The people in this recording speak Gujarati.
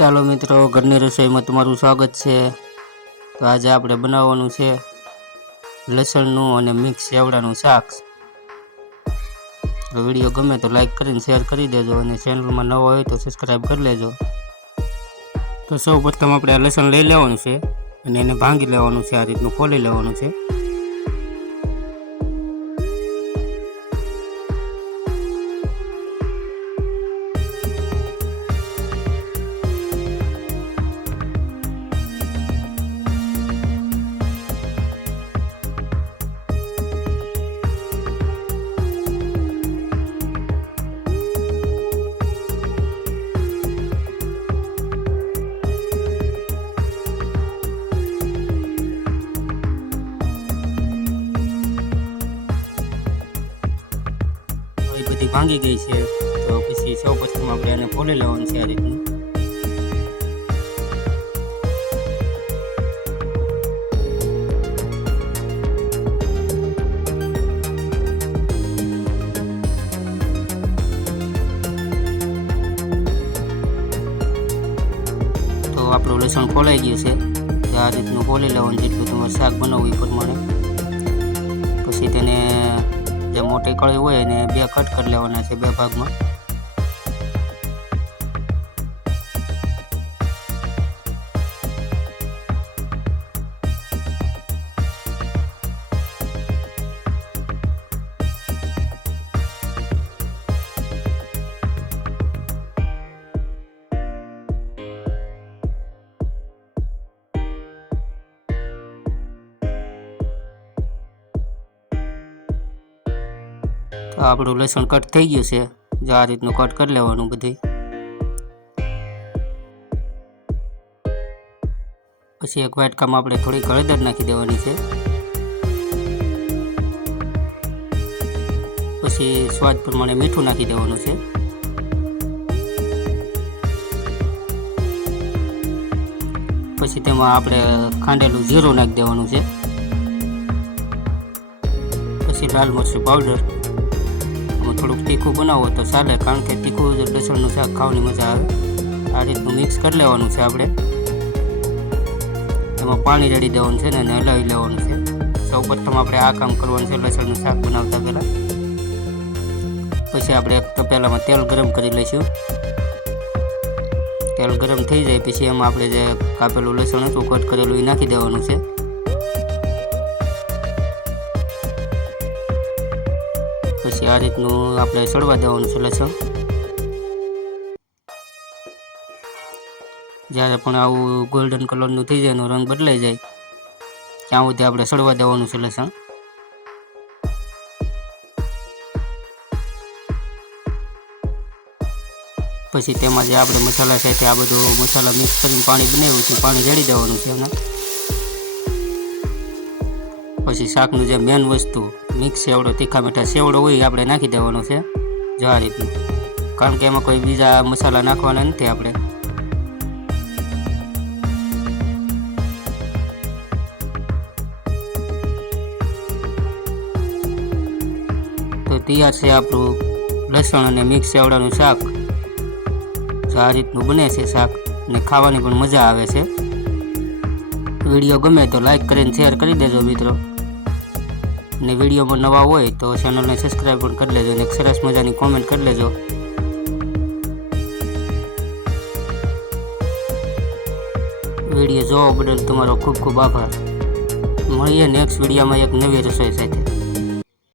ચાલો મિત્રો, ઘરની રસોઈમાં તમારું સ્વાગત છે। તો આજે આપણે બનાવવાનું છે લસણનું અને મિક્સ સેવડાનું શાક। તો વિડીયો ગમે તો લાઈક કરીને શેર કરી દેજો અને ચેનલમાં નવા હોય તો સબસ્ક્રાઈબ કરી લેજો। તો સૌ પ્રથમ આપણે આ લસણ લઈ લેવાનું છે અને એને ભાંગી લેવાનું છે, આ રીતનું ફોલી લેવાનું છે। બધી ભાંગી ગઈ છે તો પછી સૌ પ્રથમ આપણે એને ફોલી લેવાનું છે આ રીતનું। તો આપણું લસણ ફોલાઈ ગયું છે, આ રીતનું ફોલી લેવાનું જેટલું તમારે શાક બનાવવું એ પ્રમાણે। પછી તેને જે મોટી કળી હોય એને બે કટ કરી લેવાના છે, બે ભાગમાં। આપણું લસણ કટ થઈ ગયું છે, જો આ રીતનું કટ કરી લેવાનું બધું। પછી એક વાટકામાં આપણે થોડી હળદર નાખી દેવાની છે। પછી સ્વાદ પ્રમાણે મીઠું નાખી દેવાનું છે। પછી તેમાં આપણે ખાંડેલું જીરું નાખી દેવાનું છે। પછી લાલ મરચું પાવડર, થોડુંક તીખું બનાવો તો ચાલે, કારણ કે તીખું લસણનું શાક ખાવાની મજા આવે। આ રીતનું મિક્સ કરી લેવાનું છે આપણે। એમાં પાણી રેડી દેવાનું છે ને એને હલાવી લેવાનું છે। સૌ પ્રથમ આપણે આ કામ કરવાનું છે લસણનું શાક બનાવતા પહેલાં। પછી આપણે એક તપેલામાં તેલ ગરમ કરી લઈશું। તેલ ગરમ થઈ જાય પછી એમાં આપણે જે કાપેલું લસણ હતું કટ કરેલું એ નાખી દેવાનું છે। પછી આ રીતનું આપણે સળવા દેવાનું છે લસણ। જ્યારે પણ આવું ગોલ્ડન કલરનું થઈ જાય, એનો રંગ બદલાઈ જાય ત્યાં સુધી આપણે સળવા દેવાનું છે લસણ। પછી તેમાં જે આપણે મસાલા છે તે આ બધું મસાલા મિક્સ કરીને પાણી બનાવ્યું છે, પાણી રેડી દેવાનું છે એમાં। પછી શાકનું જે મેન વસ્તુ મિક્સ સેવડો, તીખા મીઠા સેવડો હોય એ આપણે નાખી દેવાનો છે, જો આ રીતનું, કારણ કે એમાં કોઈ બીજા મસાલા નાખવાના નથી આપણે। તો તૈયાર છે આપણું લસણ અને મિક્સ સેવડાનું શાક। જો આ રીતનું બને છે શાક અને ખાવાની પણ મજા આવે છે। વિડીયો ગમે તો લાઈક કરીને શેર કરી દેજો મિત્રો, અને વિડીયોમાં નવા હોય તો ચેનલને સબસ્ક્રાઈબ પણ કરી લેજો અને એક સરસ મજાની કોમેન્ટ કરી લેજો। વિડીયો જોવા બદલ તમારો ખૂબ ખૂબ આભાર। મળીએ નેક્સ્ટ વિડીયોમાં એક નવી રસોઈ સાથે।